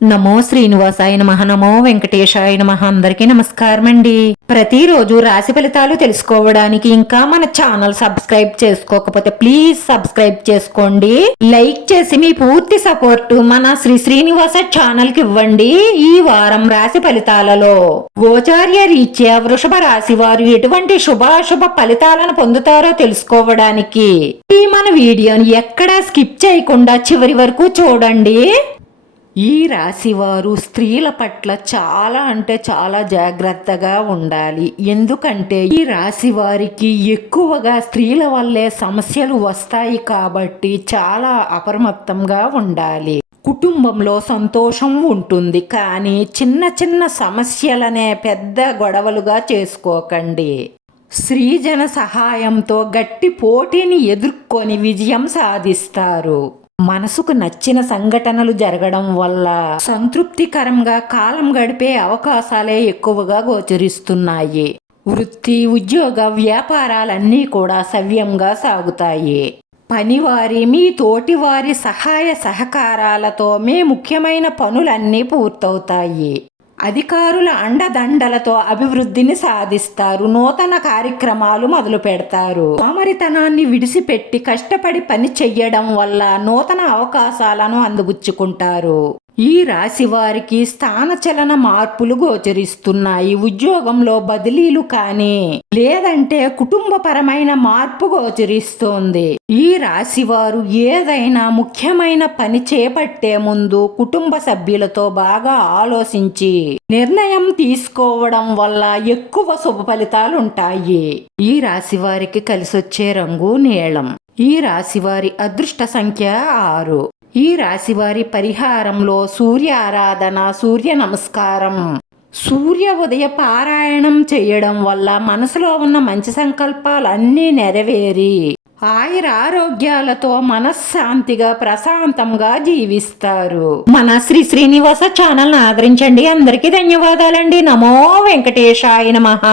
నమో శ్రీనివాసాయ నమః, నమో వెంకటేశాయ నమః. అందరికీ నమస్కారం అండి. ప్రతిరోజు రాశి ఫలితాలు తెలుసుకోవడానికి ఇంకా మన ఛానల్ సబ్స్క్రైబ్ చేసుకోకపోతే ప్లీజ్ సబ్స్క్రైబ్ చేసుకోండి. లైక్ చేసి మీ పూర్తి సపోర్ట్ మన శ్రీనివాస ఛానల్ కి ఇవ్వండి. ఈ వారం రాశి ఫలితాలలో గోచార్య రీత్యా వృషభ రాశి వారు ఎటువంటి శుభాశుభ ఫలితాలను పొందుతారో తెలుసుకోవడానికి ఈ మన వీడియోని ఎక్కడా స్కిప్ చేయకుండా చివరి వరకు చూడండి. ఈ రాశివారు స్త్రీల పట్ల చాలా అంటే చాలా జాగ్రత్తగా ఉండాలి. ఎందుకంటే ఈ రాశి వారికి ఎక్కువగా స్త్రీల వల్లే సమస్యలు వస్తాయి కాబట్టి చాలా అప్రమత్తంగా ఉండాలి. కుటుంబంలో సంతోషం ఉంటుంది, కానీ చిన్న చిన్న సమస్యలనే పెద్ద గొడవలుగా చేసుకోకండి. స్త్రీజన సహాయంతో గట్టి పోటీని ఎదుర్కొని విజయం సాధిస్తారు. మనసుకు నచ్చిన సంఘటనలు జరగడం వల్ల సంతృప్తికరంగా కాలం గడిపే అవకాశాలే ఎక్కువగా గోచరిస్తున్నాయి. వృత్తి, ఉద్యోగ, వ్యాపారాలన్నీ కూడా సవ్యంగా సాగుతాయి. పనివారి, మీ తోటివారి సహాయ సహకారాలతో మీ ముఖ్యమైన పనులన్నీ పూర్తవుతాయి. అధికారుల అండదండలతో అభివృద్ధిని సాధిస్తారు. నూతన కార్యక్రమాలు మొదలు పెడతారు. సోమరితనాన్ని విడిచిపెట్టి కష్టపడి పని చెయ్యడం వల్ల నూతన అవకాశాలను అందిపుచ్చుకుంటారు. ఈ రాశి వారికి స్థానచలన మార్పులు గోచరిస్తున్నాయి. ఉద్యోగంలో బదిలీలు కానీ లేదంటే కుటుంబపరమైన మార్పు గోచరిస్తోంది. ఈ రాశి వారు ఏదైనా ముఖ్యమైన పని చేపట్టే ముందు కుటుంబ సభ్యులతో బాగా ఆలోచించి నిర్ణయం తీసుకోవడం వల్ల ఎక్కువ శుభ ఫలితాలు ఉంటాయి. ఈ రాశి వారికి కలిసొచ్చే రంగు నీలం. ఈ రాశి వారి అదృష్ట సంఖ్య 6. ఈ రాశివారి పరిహారంలో సూర్య ఆరాధన, సూర్య నమస్కారం, సూర్య ఉదయ పారాయణం చేయడం వల్ల మనసులో ఉన్న మంచి సంకల్పాలన్నీ నెరవేరి ఆయుర ఆరోగ్యాలతో మనశ్శాంతిగా ప్రశాంతంగా జీవిస్తారు. మన శ్రీనివాస ఛానల్ ఆదరించండి. అందరికీ ధన్యవాదాలండి. నమో వెంకటేశాయ నమః.